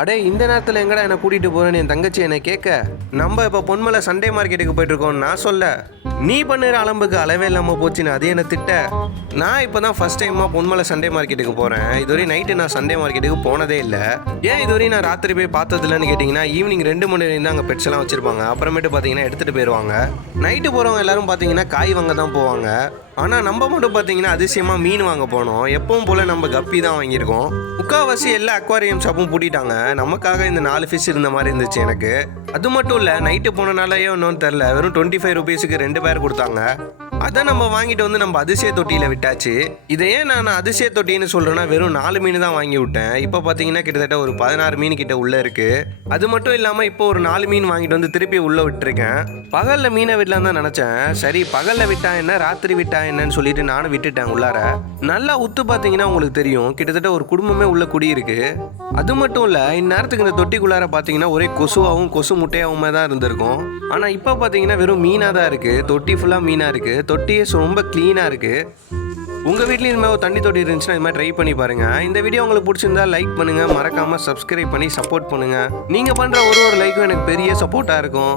அடே இந்த நேரத்தில் எங்கடா என்னை கூட்டிகிட்டு போகிறேன்னு என் தங்கச்சி என்னை கேட்க, நம்ம இப்போ பொன்மலை சண்டே மார்க்கெட்டுக்கு போயிட்டுருக்கோம் நான் சொல்ல, நீ பண்ணுற அளம்புக்கு அளவே இல்லாமல் போச்சுன்னு அது என்ன திட்ட. நான் இப்போ தான் ஃபஸ்ட் டைமாக பொன்மலை சண்டே மார்க்கெட்டுக்கு போகிறேன். இதுவரை நைட்டு நான் சண்டே மார்க்கெட்டுக்கு போனதே இல்லை. ஏன் இதுவரை நான் ராத்திரி போய் பார்த்ததில்லன்னு கேட்டிங்கன்னா, ஈவினிங் 2 மணி வரையும் தான் அங்கே பெட்ஸ் எல்லாம் வச்சுருப்பாங்க. அப்புறமேட்டு பார்த்தீங்கன்னா எடுத்துகிட்டு போயிடுவாங்க. நைட்டு போகிறவங்க எல்லாரும் பார்த்தீங்கன்னா காய் வாங்க தான் போவாங்க. ஆனால் நம்ம மட்டும் பார்த்தீங்கன்னா அதிசயமாக மீன் வாங்க போனோம். எப்பவும் போல் நம்ம கப்பி தான் வாங்கியிருக்கோம். முக்கால்வாசி எல்லா அக்வாரியம் ஷாப்பும் பூட்டிட்டாங்க. நமக்காக இந்த 4 ஃபிஷ் இருந்த மாதிரி இருந்துச்சு எனக்கு. அது மட்டும் இல்லை, நைட்டு போனனாலேயோ இன்னொன்னு தெரில, வெறும் 25 ருபீஸுக்கு 2 பேர் கொடுத்தாங்க. அதை நம்ம வாங்கிட்டு வந்து நம்ம அதிசய தொட்டியில் விட்டாச்சு. இதை ஏன் நான் அதிசய தொட்டின்னு சொல்கிறேன்னா, வெறும் 4 மீன் தான் வாங்கி விட்டேன். இப்போ பார்த்தீங்கன்னா கிட்டத்தட்ட ஒரு 16 மீன் கிட்ட உள்ளே இருக்குது. அது மட்டும் இல்லாமல் இப்போ ஒரு 4 மீன் வாங்கிட்டு வந்து திருப்பி உள்ளே விட்டுருக்கேன். பகலில் மீனை விடலான்னு தான் நினச்சேன். சரி பகலில் விட்டா என்ன ராத்திரி விட்டா என்னன்னு சொல்லிட்டு நானும் விட்டுட்டேன் உள்ளார. நல்லா உத்து பார்த்தீங்கன்னா உங்களுக்கு தெரியும், கிட்டத்தட்ட ஒரு குடும்பமே உள்ள குடியிருக்கு. அது மட்டும் இல்லை, இந்நேரத்துக்கு இந்த தொட்டிக்குள்ளார பார்த்தீங்கன்னா ஒரே கொசுவாகவும் கொசு முட்டையாகவுமே தான் இருந்திருக்கும். ஆனால் இப்போ பார்த்தீங்கன்னா வெறும் மீனாக தான் இருக்குது. தொட்டி ஃபுல்லாக மீனாக இருக்குது. தொட்டியே ரொம்ப க்ளீனாக இருக்குது. உங்கள் வீட்லேயும் இது மாதிரி தண்ணி தொட்டி இருந்துச்சுன்னா இது மாதிரி ட்ரை பண்ணி பாருங்கள். இந்த வீடியோ உங்களுக்கு பிடிச்சிருந்தா லைக் பண்ணுங்கள், மறக்காமல் சப்ஸ்கிரைப் பண்ணி சப்போர்ட் பண்ணுங்கள். நீங்கள் பண்ணுற ஒரு லைக்கும் எனக்கு பெரிய சப்போர்ட்டாக இருக்கும்.